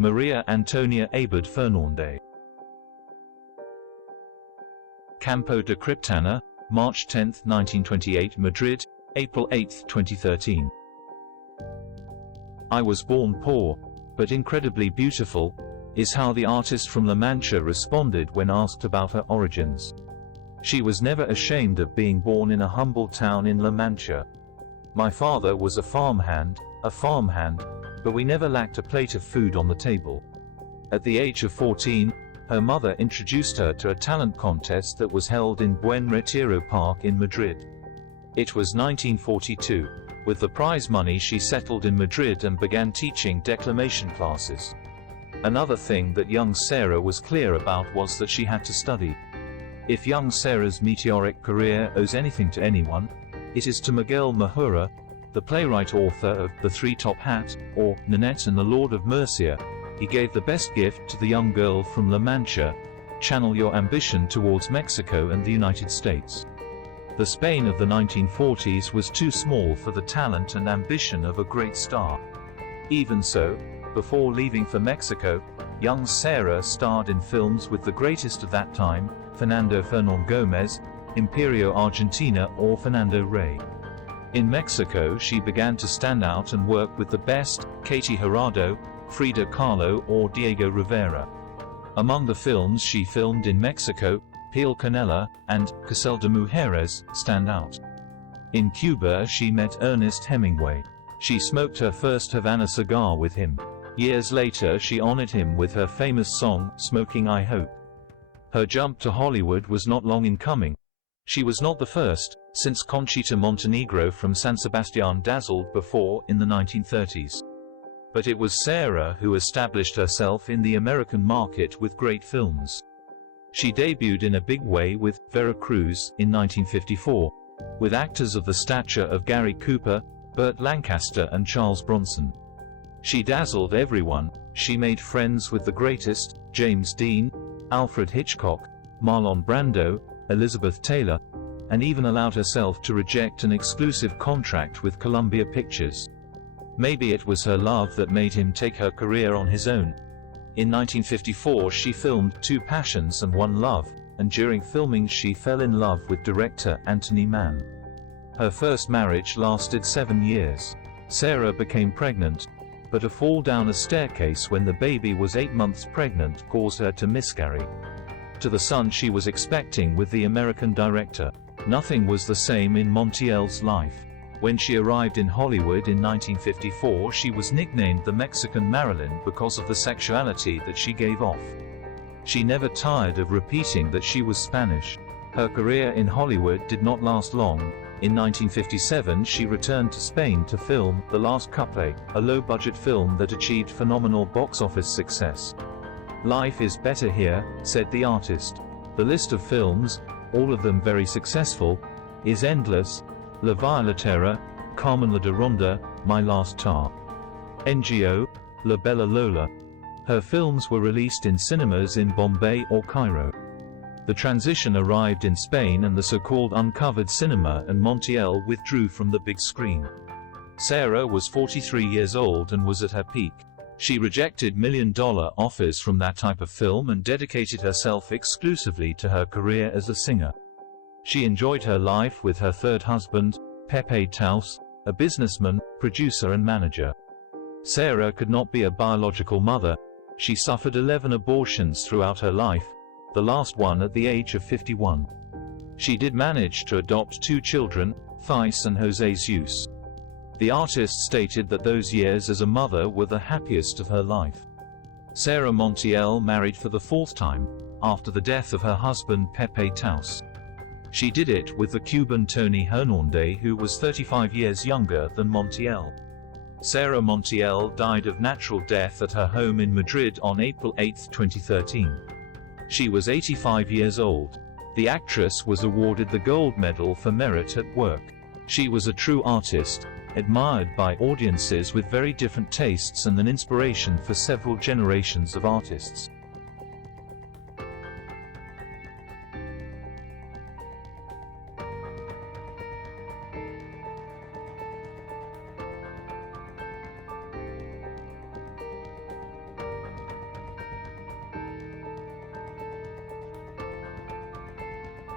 Maria Antonia Abad Fernandez. Campo de Criptana, March 10, 1928, Madrid, April 8, 2013. I was born poor, but incredibly beautiful, is how the artist from La Mancha responded when asked about her origins. She was never ashamed of being born in a humble town in La Mancha. My father was a farmhand, but we never lacked a plate of food on the table. At the age of 14, her mother introduced her to a talent contest that was held in Buen Retiro Park in Madrid. It was 1942. With the prize money she settled in Madrid and began teaching declamation classes. Another thing that young Sara was clear about was that she had to study. If young Sara's meteoric career owes anything to anyone, it is to Miguel Mahura, the playwright author of The Three Top Hat, or Nanette and the Lord of Murcia. He gave the best gift to the young girl from La Mancha: channel your ambition towards Mexico and the United States. The Spain of the 1940s was too small for the talent and ambition of a great star. Even so, before leaving for Mexico, young Sara starred in films with the greatest of that time, Fernando Gomez, Imperio Argentina, or Fernando Rey. In Mexico she began to stand out and work with the best, Katie Gerardo, Frida Kahlo, or Diego Rivera. Among the films she filmed in Mexico, Piel Canela and Casal de Mujeres stand out. In Cuba she met Ernest Hemingway. She smoked her first Havana cigar with him. Years later she honored him with her famous song, Smoking I Hope. Her jump to Hollywood was not long in coming. She was not the first, since Conchita Montenegro from San Sebastián dazzled before in the 1930s. But it was Sara who established herself in the American market with great films. She debuted in a big way with Veracruz in 1954, with actors of the stature of Gary Cooper, Burt Lancaster and Charles Bronson. She dazzled everyone. She made friends with the greatest, James Dean, Alfred Hitchcock, Marlon Brando, Elizabeth Taylor, and even allowed herself to reject an exclusive contract with Columbia Pictures. Maybe it was her love that made him take her career on his own. In 1954 she filmed Two Passions and One Love, and during filming she fell in love with director Anthony Mann. Her first marriage lasted 7 years. Sara became pregnant, but a fall down a staircase when the baby was 8 months pregnant caused her to miscarry. To the son she was expecting with the American director. Nothing was the same in Montiel's life. When she arrived in Hollywood in 1954 she was nicknamed the Mexican Marilyn because of the sexuality that she gave off. She never tired of repeating that she was Spanish. Her career in Hollywood did not last long. In 1957 she returned to Spain to film The Last Couple, a low-budget film that achieved phenomenal box office success. "Life is better here," said the artist. The list of films, all of them very successful, is endless. La Violetera, Carmen La Doronda, My Last Tar. NGO, La Bella Lola. Her films were released in cinemas in Bombay or Cairo. The transition arrived in Spain and the so-called uncovered cinema, and Montiel withdrew from the big screen. Sara was 43 years old and was at her peak. She rejected million-dollar offers from that type of film and dedicated herself exclusively to her career as a singer. She enjoyed her life with her third husband, Pepe Taus, a businessman, producer and manager. Sara could not be a biological mother. She suffered 11 abortions throughout her life, the last one at the age of 51. She did manage to adopt 2 children, Thais and Jose Jesus. The artist stated that those years as a mother were the happiest of her life. Sara Montiel married for the 4th time, after the death of her husband Pepe Taus. She did it with the Cuban Tony Hernandez, who was 35 years younger than Montiel. Sara Montiel died of natural death at her home in Madrid on April 8, 2013. She was 85 years old. The actress was awarded the Gold Medal for Merit at Work. She was a true artist, admired by audiences with very different tastes and an inspiration for several generations of artists.